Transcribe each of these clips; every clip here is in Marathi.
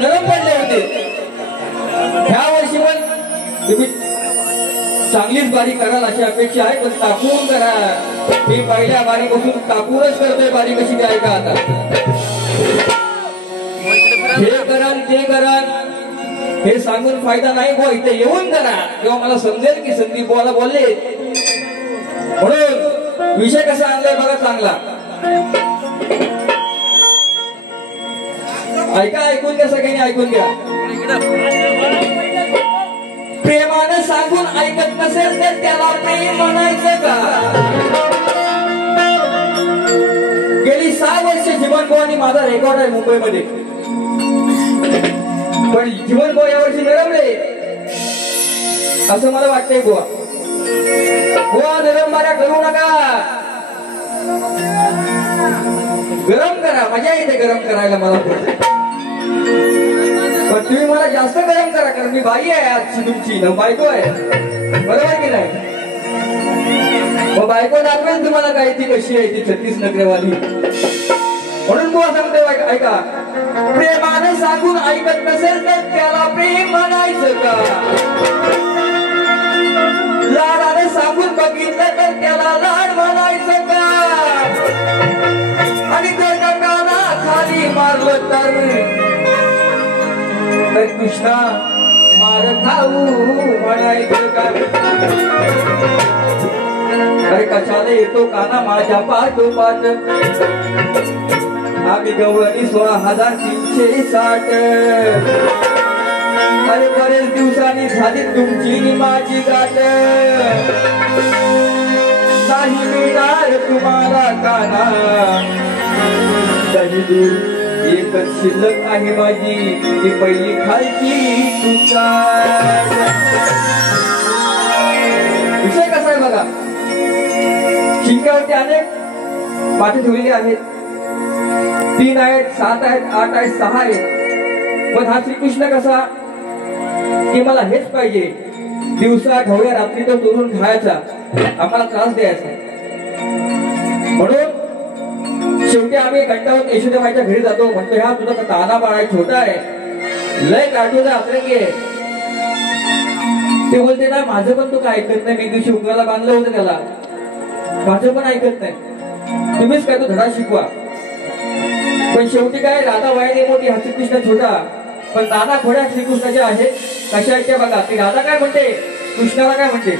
नरम पडले होते. ह्या वर्षी पण तुम्ही चांगलीच बारी कराल अशी अपेक्षा आहे, पण टाकून करा. मी पहिल्या बारीपासून टाकूनच करतोय बारी कशी काय का आता. हे करा ते करा हे सांगून फायदा नाही बुवा, इथे येऊन करा तेव्हा मला समजेल की संदीप बुवाला बोलले. म्हणून विषय कसा आणलाय बघा चांगला. ऐका, ऐकून घ्या सगळ्यांनी, ऐकून घ्या. प्रेमानं सांगून ऐकत नसेल तर त्याला प्रेम म्हणायचं का. गेली 6 वर्ष जीवन भावानी माझा रेकॉर्ड आहे मुंबईमध्ये, पण जीवन भाऊ यावर्षी नरमले असं मला वाटतंय. बुवा बुवा नरमबाऱ्या करू नका, गरम करा. मजा येते गरम करायला मला, पण तुम्ही मला जास्त गरम करा, कारण मी बाई आहे आजची तुमची, बायको आहे, बरोबर की नाही. मग बायको दाखवेल तुम्हाला काय ती कशी आहे ती 36 नखरेवाली. म्हणून बुवा सांगते ऐका, प्रेमानं सांगून ऐकत नसेल तर त्याला प्रेम म्हणायचं का. लाडानं सांगून बघितलं तर त्याला लाड म्हणायचं का. आणि जर काना खाली मारलं तर कृष्णा मार खाऊ म्हणायचं का. अरे कशाला येतो काना माझ्या पाठोपाठ. आम्ही गवळणी 16,360. अरे बरेच दिवसांनी झाली तुमची माझी गाठ. नाही मिळणार तुम्हाला काना काही दूर. एकच शिल्लक आहे माझी ती पहिली खालची तुझा. विषय कसा आहे बघा. शिंक्यावरती अनेक पाठी ठेवलेली आहेत. 3 आहेत, 7 आहेत, 8 आहेत, 6 आहेत. पण हा श्रीकृष्ण कसा की मला हेच पाहिजे, दिवसा ढवळ्या रात्री तो चोरून खायचा, आम्हाला त्रास द्यायचा. म्हणून शेवटी आम्ही कंटाळून यशोदेबाईच्या घरी जातो. म्हणतो ह्या तुझा ताना बाळा छोटा आहे, लय काटूचा अतरंगी. ते बोलते ना माझं पण तू काय ऐकत नाही. मी दिवशी उंगराला बांधलं होतं त्याला, माझं पण ऐकत नाही. तुम्हीच काय तो धडा शिकवा. पण शेवटी काय राधा वयाने मोठी, हा श्रीकृष्ण छोटा, पण नाना खोड्या श्रीकृष्णाच्या आहेत. कशा आहेत त्या बघा. ती राधा काय म्हणते, कृष्णाला काय म्हणते.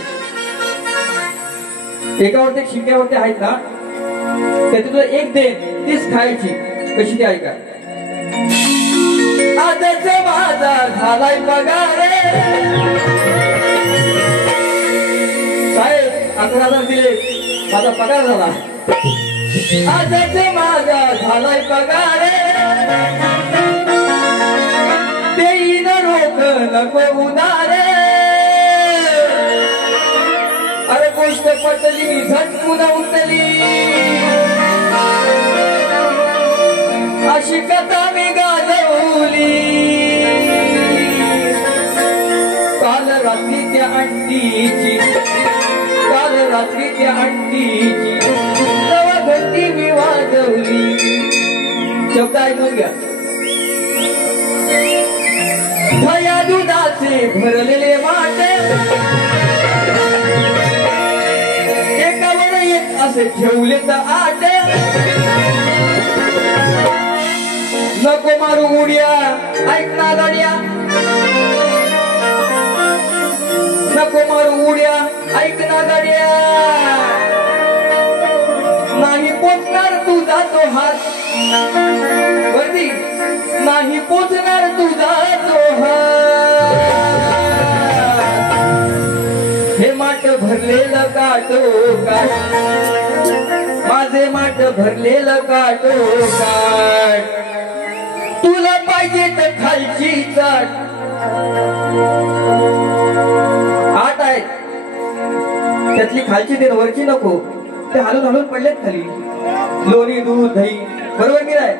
एकावरती शिक्क्यावरती आहेत ना, त्यातून एक दे तीच खायची. कशी ती ऐका. आजच माझा झालाय पगार. साहेब 11,000 दिले, माझा पगार झाला. आजच माझा झालाय पगार. देईन रोख नको उधार. अरे गोष्ट पटली झटकून उतली. अशी कथा मी गाजवली. काल रात्री त्या अंटीची, काल रात्री त्या अंटीची तेव्हा घंटी मी वाजवली. शब्द ऐकून घ्या. भया दुधाचे भरलेले वाटे, एकावर एक असे ठेवले तर आटे. नको मारू उड्या ऐक ना गाड्या. नको मारू उड्या ऐक ना गाड्या. नाही पोचणार तुझा तो हात वरती, नाही पोचणार तुझा तो हात. हे माठ भरलेलं काटो काट, माझे माठ भरलेलं काटो काट. तुला पाहिजे तर खालची चाट. 8 आहेत, त्यातली खालची दे, वरची नको. ते हालून हालून पडलेत खाली. लोणी दूध दही, बरोबर की नाही.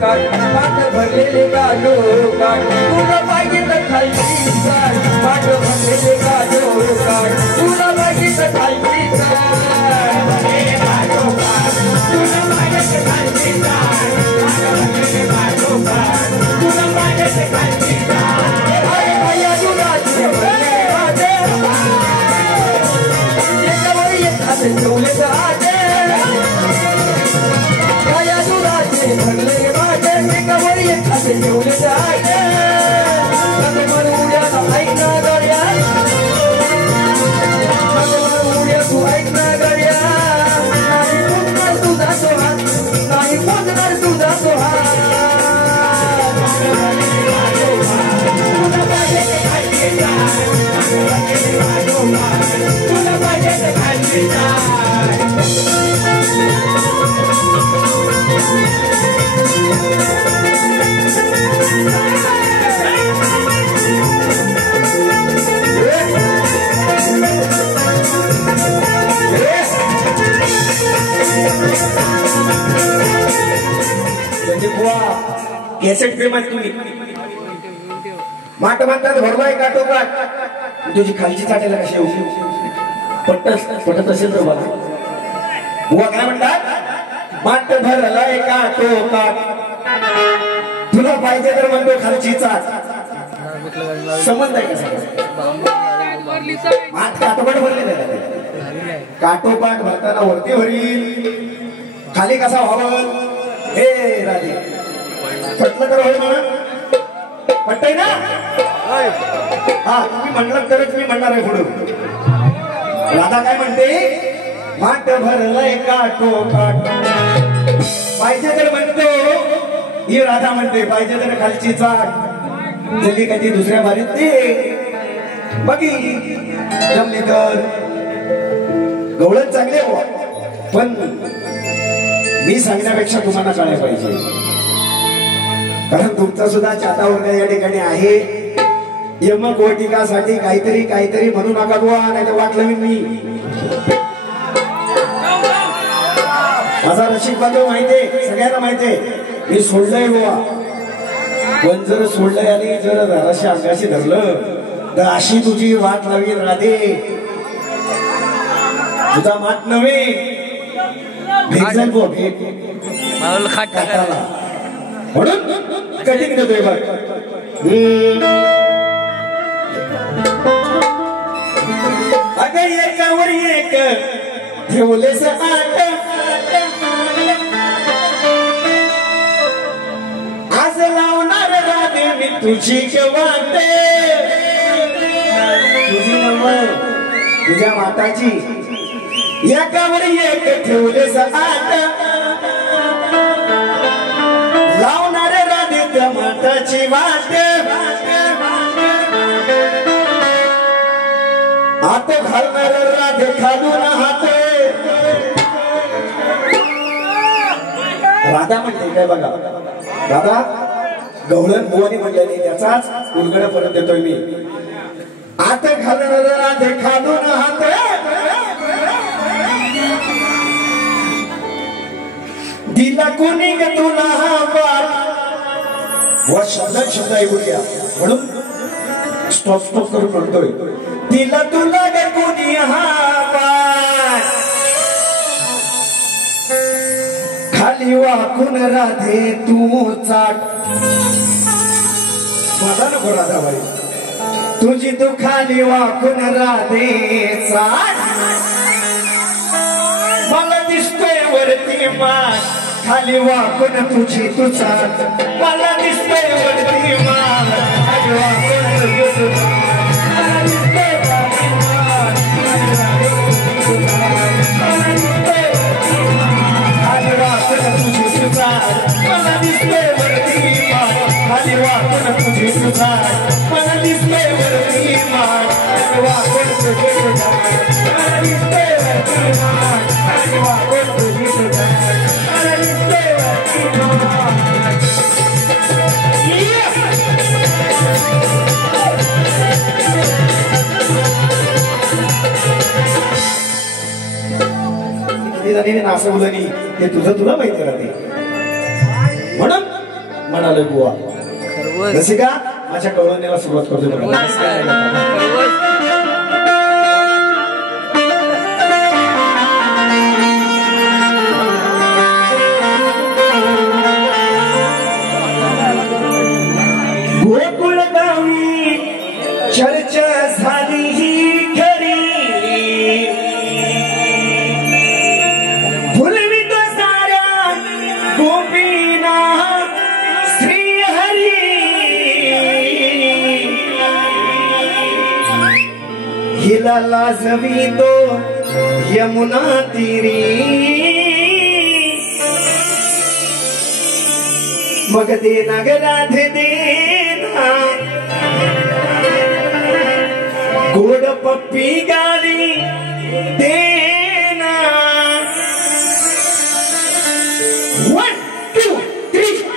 काट पाठ भरलेले गाडो काट तुला पाहिजे तर खालची काट पाठ भरलेले गाडो काट तुला पाहिजे तर खालची काट तुला पाहिजे तर खालची काट तुला पाहिजे तर खालची काट अरे भैया दुराचे भरले आजे एकावर एक हात ठेवले तर आजे भैया दुराचे भरले आजे एकावर एक हात ठेवले तर आजे मन उड्याला ऐक ना गड्या मन उड्या तू ऐक ना गड्या नाही पोचणार तुझा तो हात नाही पोचणार तुझा तो हात तुला पाहिजे ते खायचे तुला पाहिजे ते खायचे केसेट प्रेमात तुम्ही माट म्हणतात भरवाय काटो काट तुझी खालची चाटेला कशी येऊ पटत असेल तर मला बुवा काय म्हणतात माट भरलाय काटो काट तुला पाहिजे तर म्हणतो खालची चाट संबंध आहे कसा माठ काटोपाठ भरलेला काटोपाठ भरताना वरती भरील खाली कसा व्हावं हे राजे पटलं तर होय म्हणा पटतंय ना हा तुम्ही म्हणलं तरच मी म्हणणार आहे पुढे राधा काय म्हणते माठ भरलंय काटो काट पाहिजे तर म्हणतो ही राधा म्हणते पाहिजे तर खालची चाट जल्ली का ती दुसऱ्या बारीत ते बघी जमली तर गवळण चांगले हो पण मी सांगण्यापेक्षा तुम्हाला कळायला पाहिजे कारण तुमचा सुद्धा चाहता वर्ग या ठिकाणी आहे यमक वटिकासाठी काहीतरी म्हणू नका बुवा नाही तर वाटलं मी माझा रसिक बांधव माहितीये सगळ्यांना माहितीये मी सोडलंय बुवा पण जर सोडलंय आणि जर घराशी अंगाशी धरलं तर अशी तुझी वाट लावी राधे तुझा माठ नव्हे भेट जाईल बुवा भेट काटाला म्हणून कठीण देतोय बघ अगं एकावर एक ठेवलेस आट आज लावणार राधे मी तुझी वाटे तुझी नव तुझ्या माताची एकावर एक ठेवलेस आट लावणार राधे त्या माताची वाट हात घालणार राधे खालून हात राधा म्हणते काय बघा राधा गवळण बुवानी म्हणले नाही त्याचाच उलगडा परत देतोय मी हात घालणार राधे खालून हात दिला कोणी ग तुला हा बाळ व शब्द ऐकूया म्हणून स्टॉप करून म्हणतोय दिला तुला ग कोणी हा बाळ खाली वाकून राधे तू चाट माझा नको राधाबाई तुझी तू खाली वाकून राधे चाट मला दिसतोय वरती मान खाली वाकून तुझी तू चाट मला दिसतोय वरती मान खाली वाकून तुझी तू मला दिसतोय वरती मान खाली वाकून तुझी तू चाट मला दिसतोय वरती मान खाली वाकून तुझी तू चाट मला दिसतोय वरती मान खाली वाकून तुझी तू चाट मला दिसतोय वरती मान खाली वाकून तुझी तू चाट नासवलं नाही ते तुझं तुला माहिती राहते म्हणून आलोय बुवा रसिका माझ्या कवळणीला सुरुवात करतो बघा गोकुळ गावी चर्चा झाली ही खरी फुलवित साऱ्या गोपीना श्री हरी हिला लाजवितो यमुना तीरी मग ते नगरात देना गोड पप्पी गाली देना 1 2 3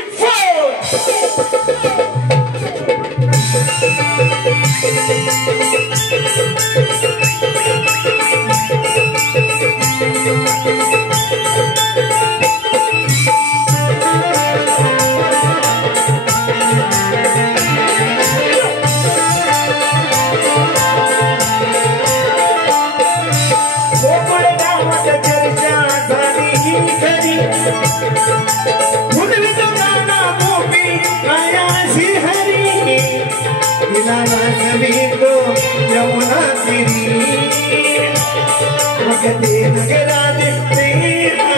यमुना तेरी मगते नगरा देना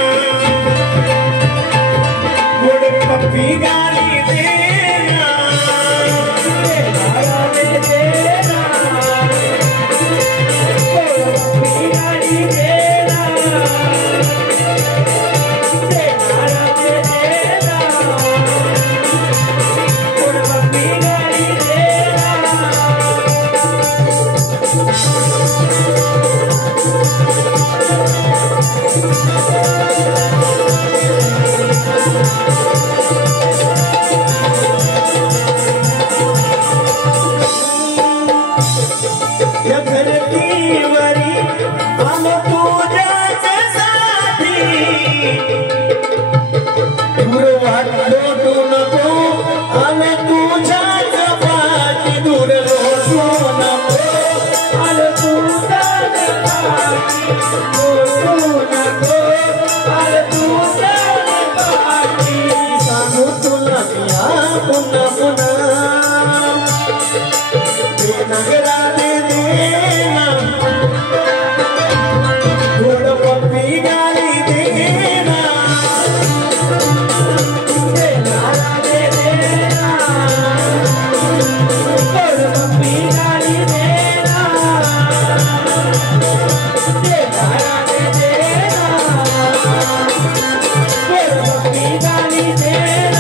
गोड़ पप्पी गाली देना पप्पी गाली देना